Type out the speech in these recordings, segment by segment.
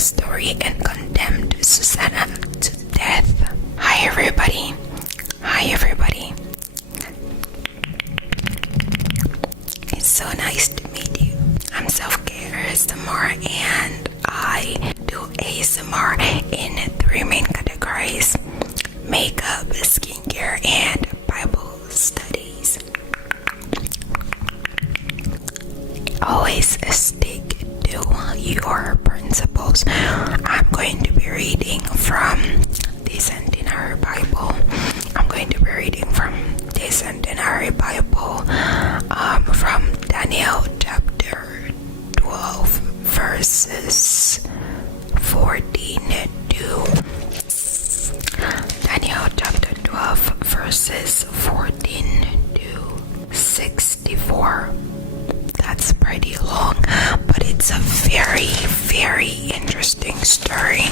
their story and condemned Susanna to death. Hi everybody. It's so nice to meet you. I'm Self-Care ASMR and I do ASMR in 3 main categories: makeup, skincare, and Bible studies. Always stick to your principles. I'm going to be reading from the Centenary Bible. From Daniel chapter 12 verses 14 to Daniel chapter 12 verses 14 to 64. That's pretty long, but it's a very, very interesting story.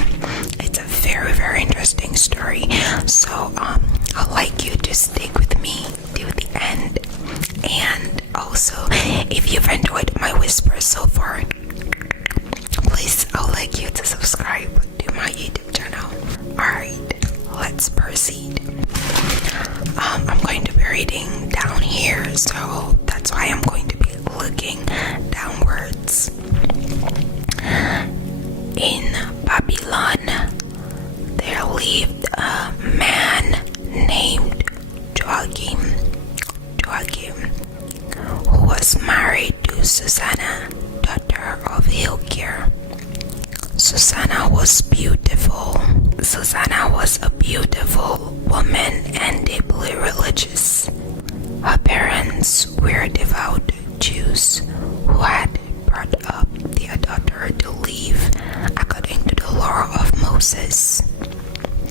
So I'd like you to stick with me to the end. And also, if you've enjoyed my whispers so far, please, I'd like you to subscribe to my YouTube channel. Alright, let's proceed. I'm going to be reading down here, so that's why I'm going to be looking downwards. In Babylon, there lived a man named Joachim, who was married to Susanna, daughter of Hilkiah. Susanna was a beautiful woman and deeply religious. Her parents were devout Jews who had brought up their daughter to live according to the law of Moses.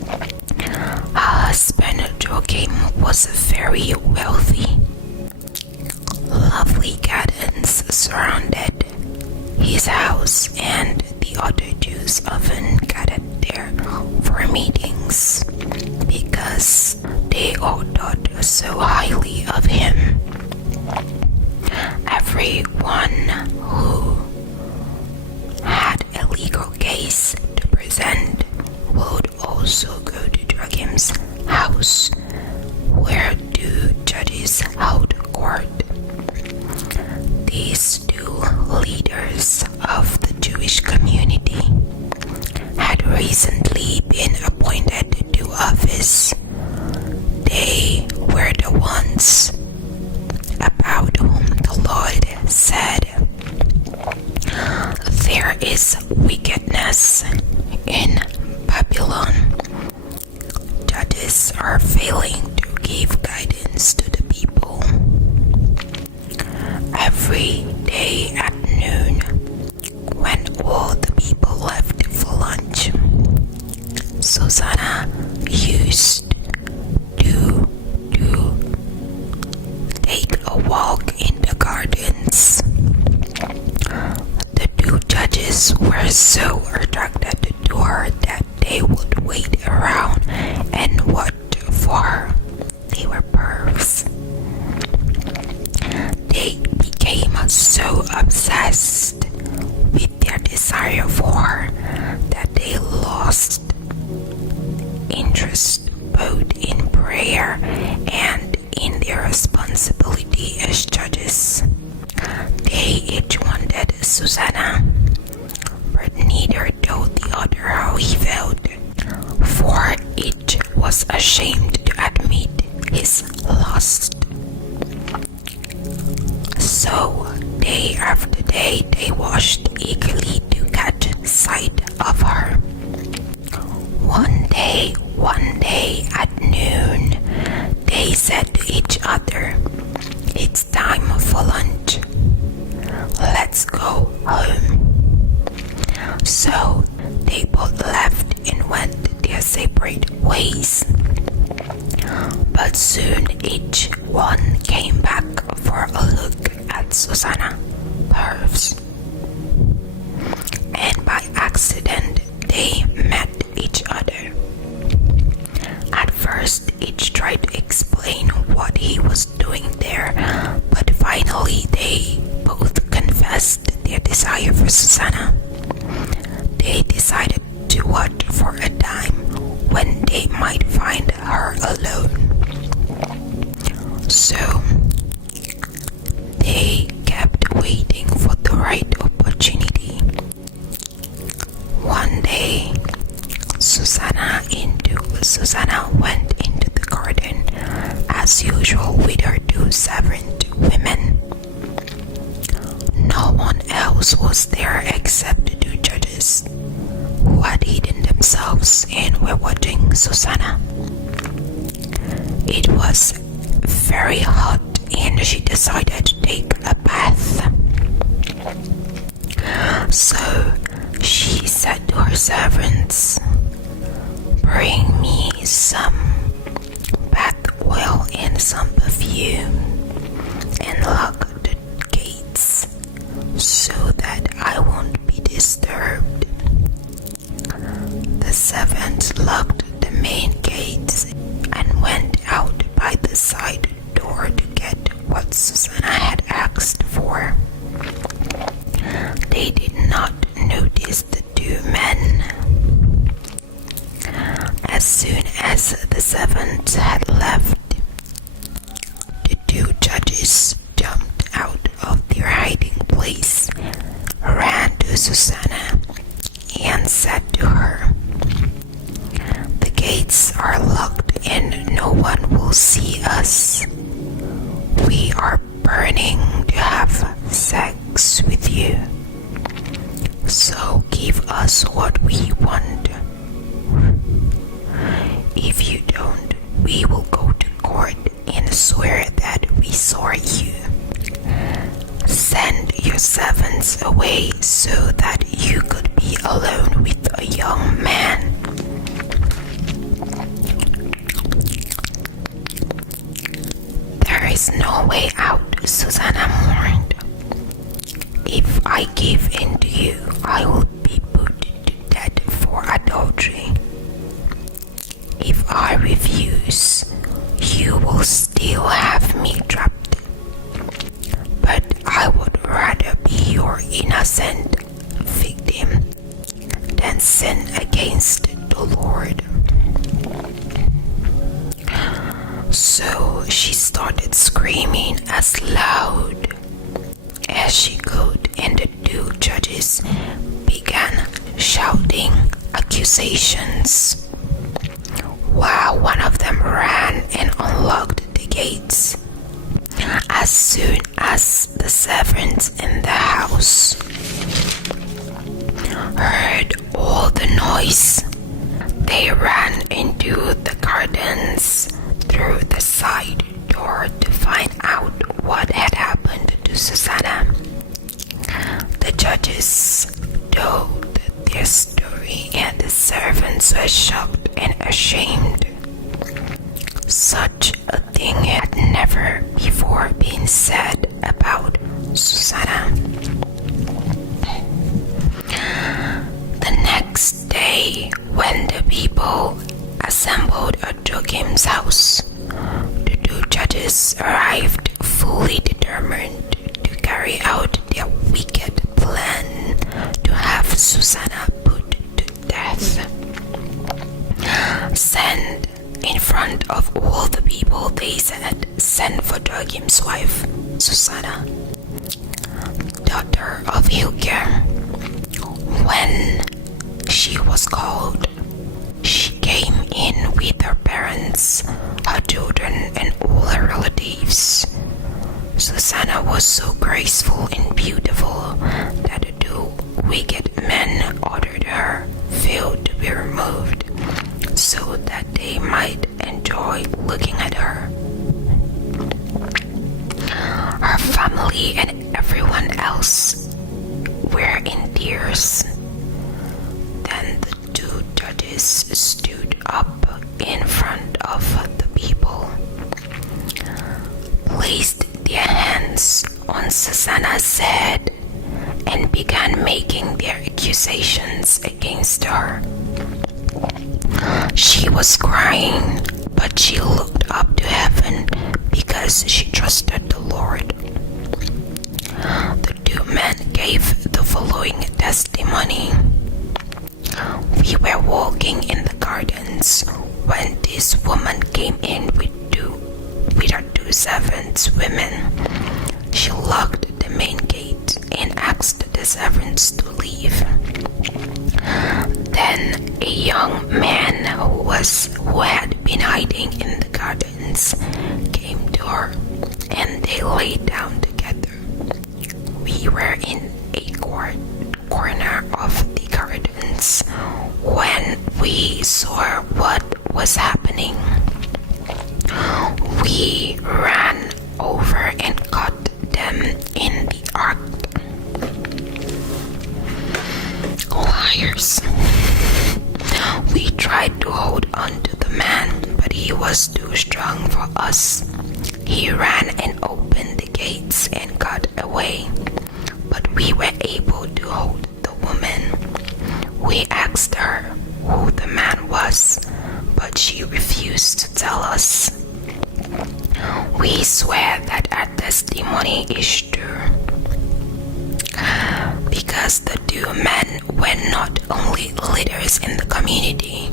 Her husband Joachim was very wealthy. Lovely gardens surrounded his house, and the other Jews often gathered there for meetings because they all thought so highly of him. Everyone who had a legal case to present would also go to Joachim's house, where 2 judges held court. These 2 leaders of the Jewish community had recently been appointed to office. They were the ones about whom the Lord said, "There is wickedness in Babylon. Judges are failing to give guidance to the people." Every day at noon, when all the people left for lunch, Susanna used to take a walk in the gardens. The 2 judges were so attracted to her that they would wait around and watch for her. They were pervs. They became so obsessed with their desire for her that they lost interest both in prayer and in their responsibility as judges. They each wanted Susanna, but neither told the other how he felt, for each was ashamed to admit his lust. So, day after day, they watched eagerly to catch sight of her. One day at noon, they said to each other, "It's time for lunch. Let's go home." So they both left and went their separate ways. But soon each one came back for a look at Susanna, pervs. And by accident, they met each other. At first, each tried to explain what he was doing there, but finally they both confessed their desire for Susanna. They decided was there except the two judges who had hidden themselves and were watching Susanna. It was very hot and she decided to take a bath. So she said to her servants, "Bring me some bath oil and some perfume and lock the gates so that I won't be disturbed." The servants locked the main gates and went out by the side door to get what Susanna had asked for. They did not notice the two men. As soon as the servants had left, the two judges jumped out of their hiding place, ran to Susanna, and said to her, "The gates are locked and no one will see us. We are burning to have sex with you. So give us what we want. If you don't, we will go to court and swear that we saw you. Send your servants away so that you could be alone with a young man." "There is no way out," Susanna mourned. "If I give in to you, I will be put to death for adultery. If I refuse, you will still have me trapped. But I would rather be your innocent victim than sin against the Lord." So she started screaming as loud as she could, and the two judges began shouting accusations, while one of them ran and unlocked the gates. As soon as the servants in the house heard all the noise, they ran into the gardens through the side door to find out what had happened to Susanna. The judges told their story and the servants were shocked and ashamed. Such a thing had never before been said about Susanna. The next day, when the people assembled at Joachim's house, the two judges arrived fully determined to carry out their wicked plan to have Susanna put to death. "Send in front of all the people," they said. "Send for Joachim's wife, Susanna, daughter of Hilkiah." When she was called, she came in with her parents, her children, and all her relatives. Susanna was so graceful and beautiful that the two wicked men ordered her veil to be removed so that they might enjoy looking at her. Her family and everyone else were in tears. Then the two judges stood up in front of the people, placed their hands on Susanna's head, and began making their accusations against her. She was crying, but she looked up to heaven because she trusted the Lord. The two men gave the following testimony. "We were walking in the gardens when this woman came in with her two servants women. She locked the main gate and asked the servants to leave. Then a young man who had been hiding in the gardens came to her, and they lay down together. We were in a court corner of the gardens. When we saw what was happening, we ran over and caught them in the act. Liars. We tried to hold on to the man, but he was too strong for us. He ran and opened the gates and got away, but we were able to hold the woman. We asked her who the man was, but she refused to tell us. We swear that our testimony is true, because the two men were not only leaders in the community,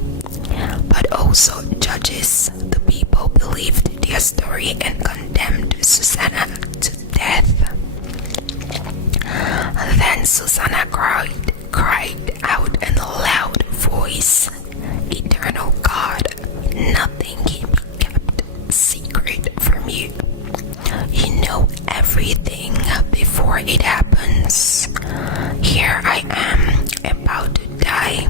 but also judges. The people believed their story and condemned Susanna to death. Then Susanna cried out in a loud voice, "Eternal God, nothing can be kept secret from you. You know everything before it happens. Here I am about to die,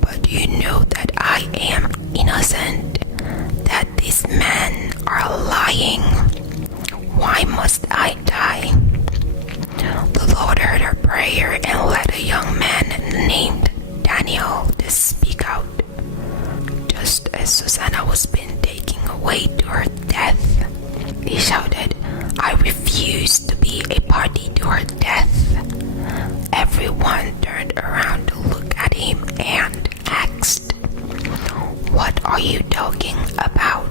but you know that I am innocent, that these men are lying. Why must I die?" The Lord heard her prayer and led a young man named Daniel to speak out. Just as Susanna was being taken away to her death, he shouted, "I refuse to be a party to her death." Everyone turned around to look at him and asked, "What are you talking about?"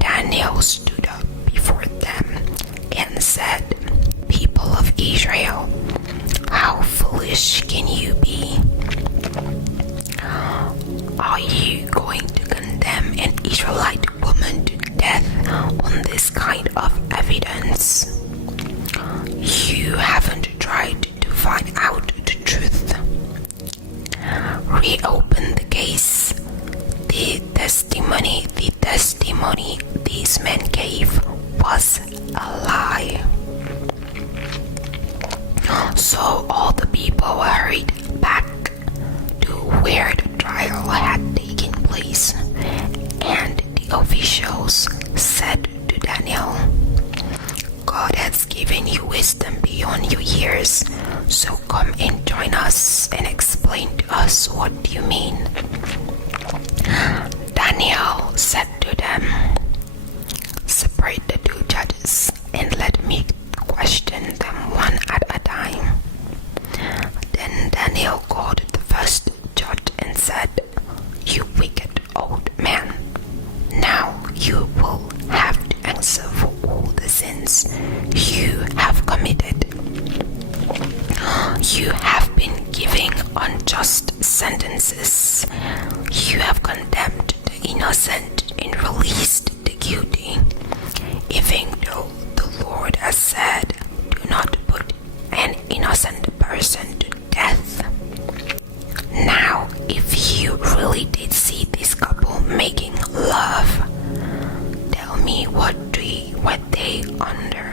Daniel stood up before them and said, "People of Israel, how foolish can you be? Are you going to condemn an Israelite woman to death on this kind of evidence? You haven't tried to find out the truth. Reopen the case. The testimony these men gave was a lie." So all the people hurried back to where the trial had taken place, and the officials said to Daniel, "God has given you wisdom beyond your years, so come and join us and explain to us what you mean." Daniel said to them, "Separate the two judges and let me question them one at a time." Then Daniel called the first judge and said, "You wicked old man, now you will have to answer for all the sins you have committed. You have been giving unjust sentences. You have condemned the innocent and released the guilty, even though the Lord has said, 'Do not put an innocent person to death.' Now, if you really did see this couple making love, tell me what tree were they under?"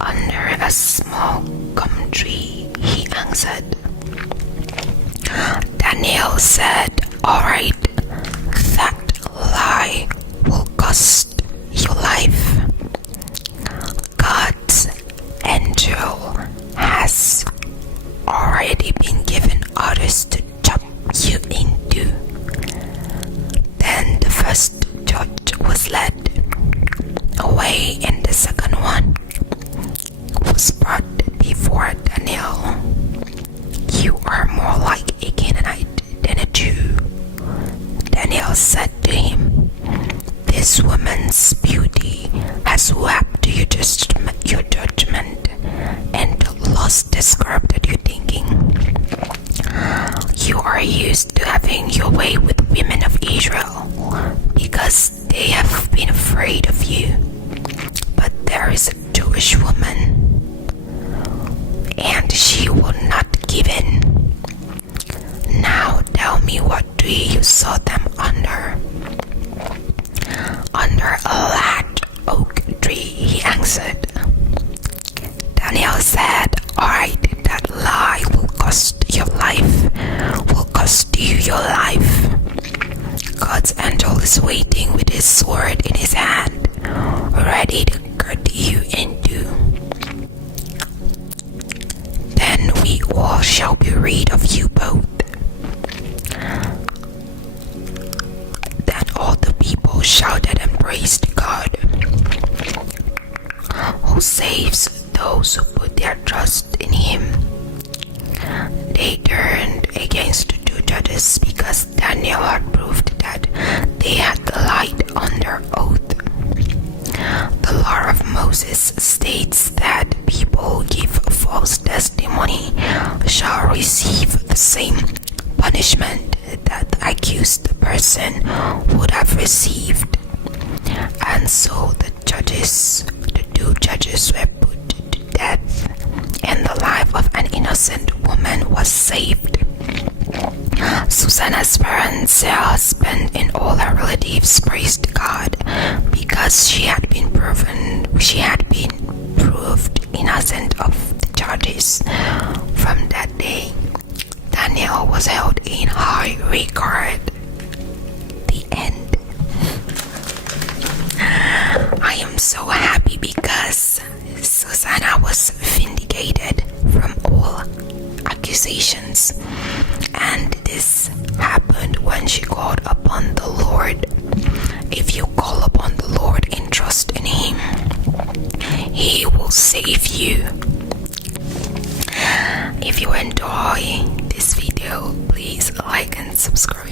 "Under a small gum tree," he answered. Daniel said, "All right, that lie will cost your life. God's angel has already been given orders to chop you in two." Then the first judge was led away and the second one was brought before Daniel. "You are more like a Canaanite than a Jew." Daniel said to him, "This woman's beauty has swept your judgment, and lost the scarab that you're thinking. You are used to having your way with women of Israel, because they have been afraid of you. But there is a Jewish woman, and she will not give in. Now tell me what tree you saw them under." "Under a large oak tree," he answered. Daniel said, "All right, that sword in his hand, ready to cut you in two. Then we all shall be rid of you both. Then all the people shouted and praised God, who saves those who put their trust in him. They turned against the two judges because Daniel had proved that they had lied under oath. The law of Moses states that people who give false testimony shall receive the same punishment that the accused person would have received. And so the two judges were put to death, and the life of an innocent woman was saved. Susanna's parents, her husband, and all her relatives praised God because she had been proved innocent of the charges. From that day, Daniel was held in high regard. The end. I am so happy because Susanna was vindicated from all accusations, and this happened when she called upon the Lord. If you call upon the Lord and trust in him, he will save you. If you enjoy this video, please like and subscribe.